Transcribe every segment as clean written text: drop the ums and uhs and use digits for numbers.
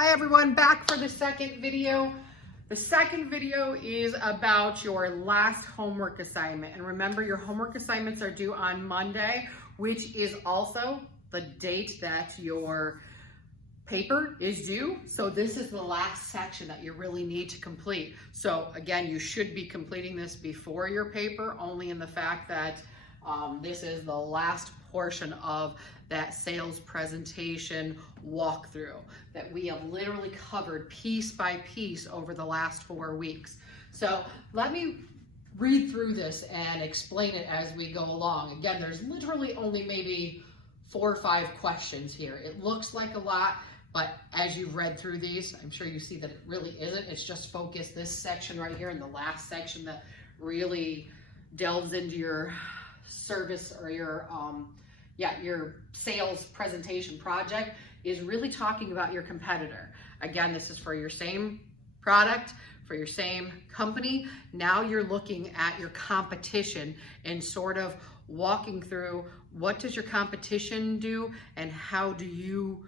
Hi everyone, back for the second video. The second video is about your last homework assignment. And remember, your homework assignments are due on Monday, which is also the date that your paper is due. So this is the last section that you really need to complete. So again, you should be completing this before your paper, only in the fact that this is the last portion of that sales presentation walkthrough that we have literally covered piece by piece over the last 4 weeks. So let me read through this and explain it as we go along. Again, there's literally only maybe 4 or 5 questions here. It looks like a lot, but as you've read through these, I'm sure you see that it really isn't. It's just focused this section right here in the last section that really delves into your service or your sales presentation project is really talking about your competitor. Again, this is for your same product, for your same company. Now you're looking at your competition and sort of walking through what does your competition do and how do you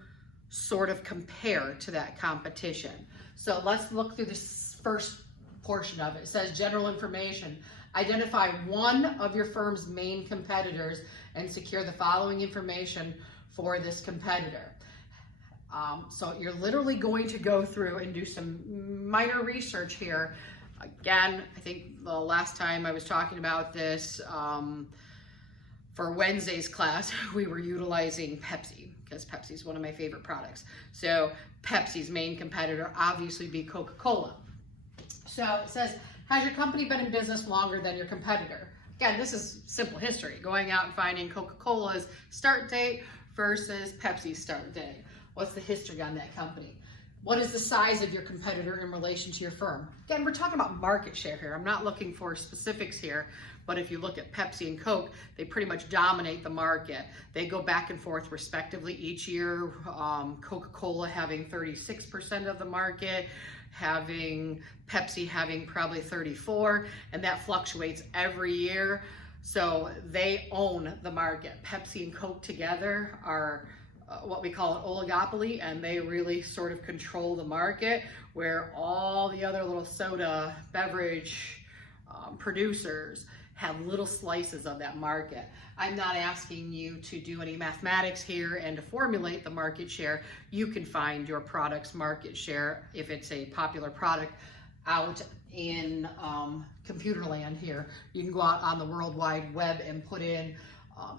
sort of compare to that competition. So let's look through this first portion of it. It says general information. Identify one of your firm's main competitors and secure the following information for this competitor. So you're literally going to go through and do some minor research here. Again, I think the last time I was talking about this for Wednesday's class, we were utilizing Pepsi because Pepsi is one of my favorite products. So Pepsi's main competitor obviously be Coca-Cola. So it says, has your company been in business longer than your competitor? Again, this is simple history, going out and finding Coca-Cola's start date versus Pepsi's start date. What's the history on that company? What is the size of your competitor in relation to your firm? Again, we're talking about market share here. I'm not looking for specifics here, but if you look at Pepsi and Coke, they pretty much dominate the market. They go back and forth respectively each year. Coca-Cola having 36% of the market, having Pepsi having probably 34%, and that fluctuates every year. So they own the market. Pepsi and Coke together are what we call an oligopoly, and they really sort of control the market, where all the other little soda beverage producers have little slices of that market. I'm not asking you to do any mathematics here and to formulate the market share. You can find your product's market share, if it's a popular product, out in computer land here. You can go out on the World Wide Web and put in,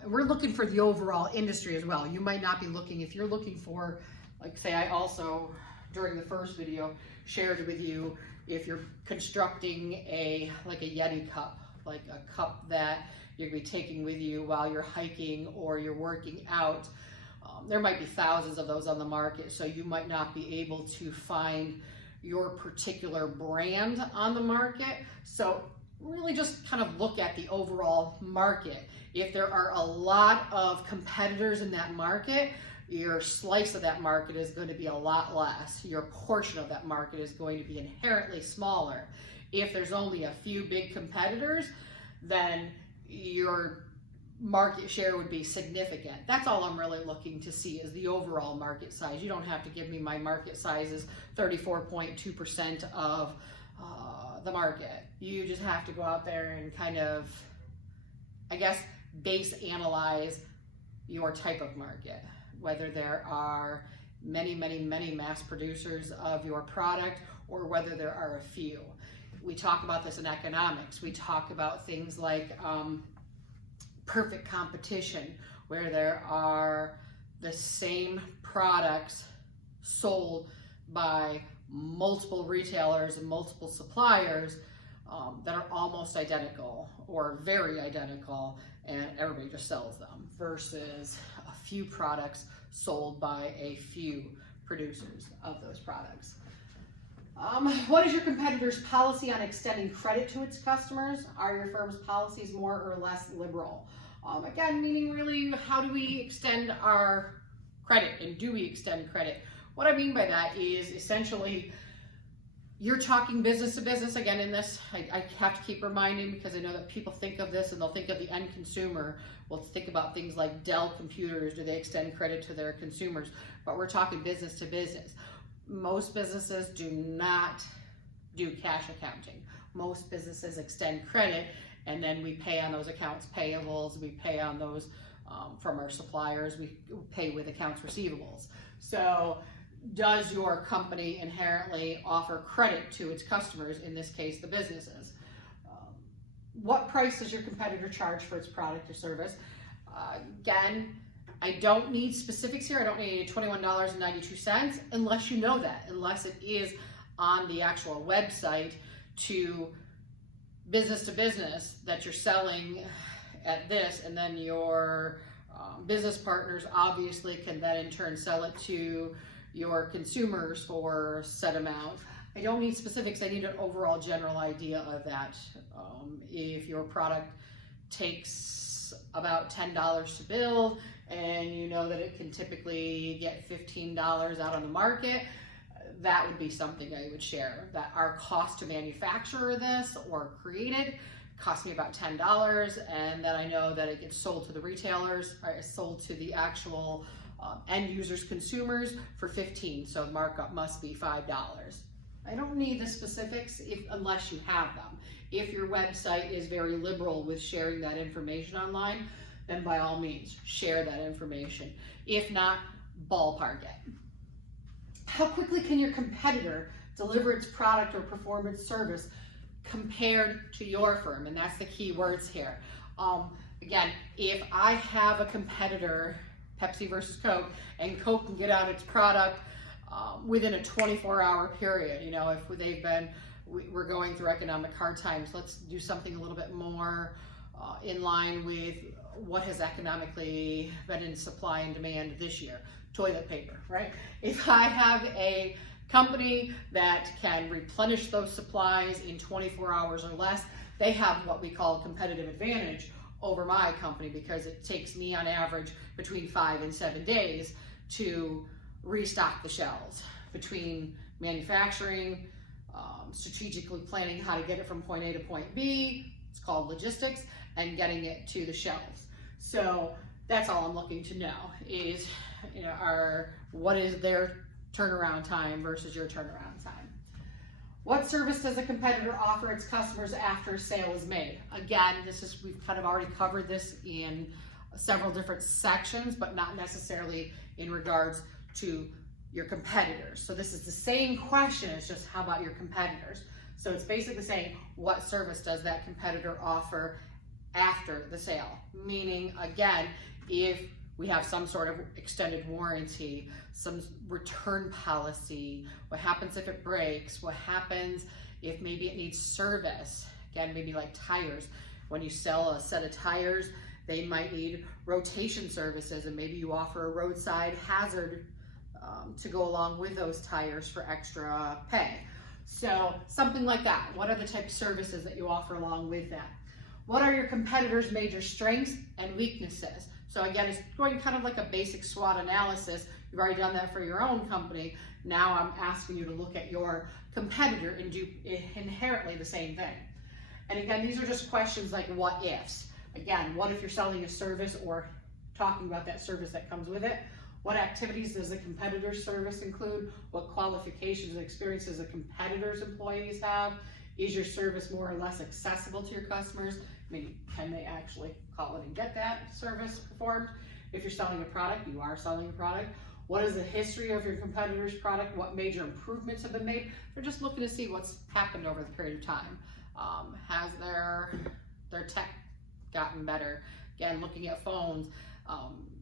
and we're looking for the overall industry as well. You might not be looking, if you're looking for, like say I also, during the first video, shared with you, if you're constructing like a Yeti cup, like a cup that you're gonna be taking with you while you're hiking or you're working out. There might be thousands of those on the market, so you might not be able to find your particular brand on the market. So really just kind of look at the overall market. If there are a lot of competitors in that market, your slice of that market is going to be a lot less. Your portion of that market is going to be inherently smaller. If there's only a few big competitors, then your market share would be significant. That's all I'm really looking to see is the overall market size. You don't have to give me my market size is 34.2% of the market. You just have to go out there and kind of, I guess, base analyze your type of market, whether there are many mass producers of your product or whether there are a few. We talk about this in economics. We talk about things like perfect competition, where there are the same products sold by multiple retailers and multiple suppliers that are almost identical or very identical, and everybody just sells them, versus a few products sold by a few producers of those products. What is your competitor's policy on extending credit to its customers? Are your firm's policies more or less liberal? Again, meaning really, how do we extend our credit, and do we extend credit? What I mean by that is essentially, you're talking business to business. Again, in this, I have to keep reminding, because I know that people think of this and they'll think of the end consumer. Well, let's think about things like Dell computers. Do they extend credit to their consumers? But we're talking business to business. Most businesses do not do cash accounting. Most businesses extend credit, and then we pay on those accounts payables, we pay on those from our suppliers, we pay with accounts receivables. So does your company inherently offer credit to its customers, in this case the businesses? What price does your competitor charge for its product or service? Again, I don't need specifics here. I don't need $21.92 unless you know that, unless it is on the actual website to business that you're selling at this, and then your business partners obviously can then in turn sell it to your consumers for set amount. I don't need specifics. I need an overall general idea of that. If your product takes about $10 to build and you know that it can typically get $15 out on the market, that would be something I would share. That our cost to manufacture this or create it cost me about $10, and that I know that it gets sold to the retailers, or sold to the actual end users, consumers, for $15. So the markup must be $5. I don't need the specifics unless you have them. If your website is very liberal with sharing that information online, then by all means, share that information. If not, ballpark it. How quickly can your competitor deliver its product or perform its service compared to your firm? And that's the key words here. Again, if I have a competitor, Pepsi versus Coke, and Coke can get out its product within a 24-hour period, you know, if they've been, we're going through economic hard times, let's do something a little bit more in line with what has economically been in supply and demand this year. Toilet paper, right? If I have a company that can replenish those supplies in 24 hours or less, they have what we call a competitive advantage over my company, because it takes me on average between 5 and 7 days to restock the shelves, between manufacturing, strategically planning how to get it from point A to point B, it's called logistics, and getting it to the shelves. So that's all I'm looking to know is, you know, what is their turnaround time versus your turnaround time. What service does a competitor offer its customers after a sale is made? Again, we've kind of already covered this in several different sections, but not necessarily in regards to your competitors. So this is the same question, it's just how about your competitors? So it's basically saying, what service does that competitor offer after the sale? Meaning, again, if we have some sort of extended warranty, some return policy, what happens if it breaks, what happens if maybe it needs service, again, maybe like tires. When you sell a set of tires, they might need rotation services, and maybe you offer a roadside hazard to go along with those tires for extra pay. So something like that. What are the type of services that you offer along with that? What are your competitors' major strengths and weaknesses? So again, it's going kind of like a basic SWOT analysis. You've already done that for your own company. Now I'm asking you to look at your competitor and do inherently the same thing. And again, these are just questions like what ifs. Again, what if you're selling a service or talking about that service that comes with it? What activities does the competitor's service include? What qualifications and experiences the competitor's employees have? Is your service more or less accessible to your customers? I mean, can they actually call it and get that service performed? If you're selling a product, you are selling a product. What is the history of your competitor's product? What major improvements have been made? They're just looking to see what's happened over the period of time. Has their tech gotten better? Again, looking at phones,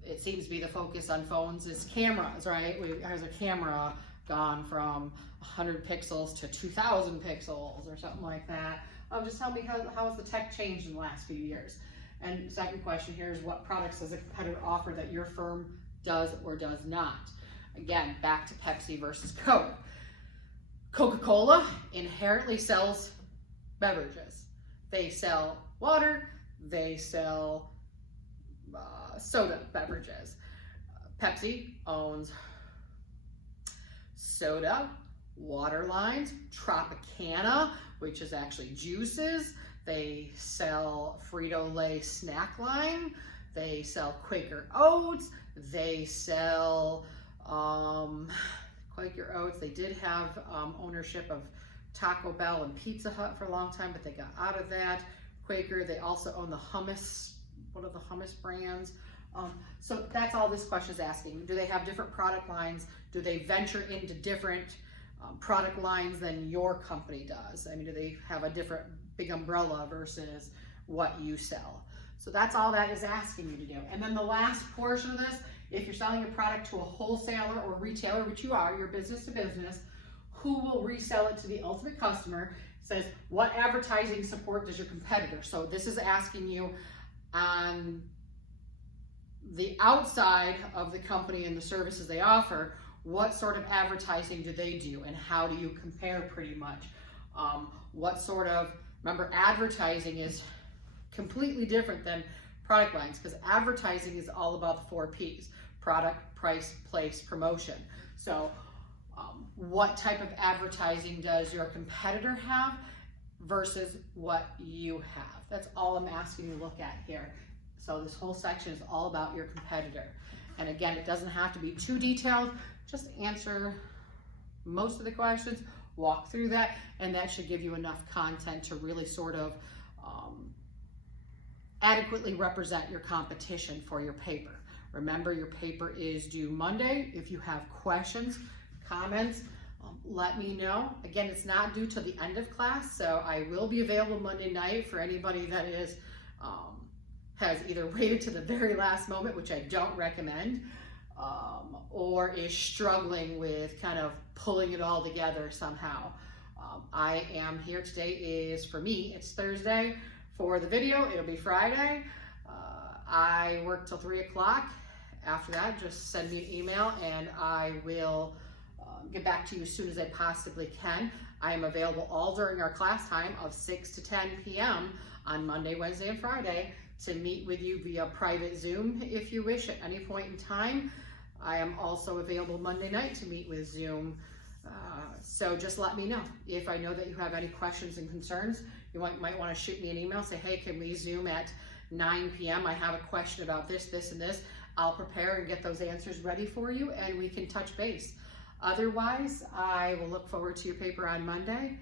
it seems to be the focus on phones is cameras, right? Has a camera gone from 100 pixels to 2,000 pixels or something like that? Just tell me how has the tech changed in the last few years? And second question here is, what products does a competitor offer that your firm does or does not? Again, back to Pepsi versus Coke. Coca-Cola inherently sells beverages. They sell water, they sell soda beverages. Pepsi owns soda, water lines, Tropicana, which is actually juices. They sell Frito-Lay snack line. They sell Quaker Oats. They sell, Quaker Oats. They did have ownership of Taco Bell and Pizza Hut for a long time, but they got out of that. Quaker, they also own the hummus. What are the hummus brands? So that's all this question is asking. Do they have different product lines? Do they venture into different product lines than your company does? I mean, do they have a different big umbrella versus what you sell? So that's all that is asking you to do. And then the last portion of this, if you're selling a product to a wholesaler or retailer, which you are, you're business to business, who will resell it to the ultimate customer? It says, what advertising support does your competitor? So this is asking you on the outside of the company and the services they offer, what sort of advertising do they do and how do you compare pretty much? What sort of, remember, advertising is completely different than product lines, because advertising is all about the 4 Ps: product, price, place, promotion. So what type of advertising does your competitor have versus what you have? That's all I'm asking you to look at here. So this whole section is all about your competitor. And again, it doesn't have to be too detailed. Just answer most of the questions, walk through that, and that should give you enough content to really sort of adequately represent your competition for your paper. Remember, your paper is due Monday. If you have questions, comments, let me know. Again, it's not due till the end of class, so I will be available Monday night for anybody that is has either waited to the very last moment, which I don't recommend, or is struggling with kind of pulling it all together somehow. I am here. Today is, for me, it's Thursday. For the video, it'll be Friday. I work till 3 o'clock. After that, just send me an email and I will get back to you as soon as I possibly can. I am available all during our class time of 6 to 10 p.m. on Monday, Wednesday, and Friday to meet with you via private Zoom if you wish at any point in time. I am also available Monday night to meet with Zoom. So just let me know. If I know that you have any questions and concerns, you might want to shoot me an email, say, hey, can we Zoom at 9 p.m.? I have a question about this, this, and this. I'll prepare and get those answers ready for you and we can touch base. Otherwise, I will look forward to your paper on Monday,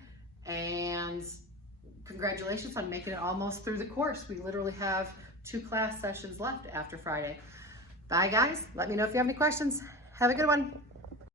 and congratulations on making it almost through the course. We literally have 2 class sessions left after Friday. Bye guys, let me know if you have any questions. Have a good one.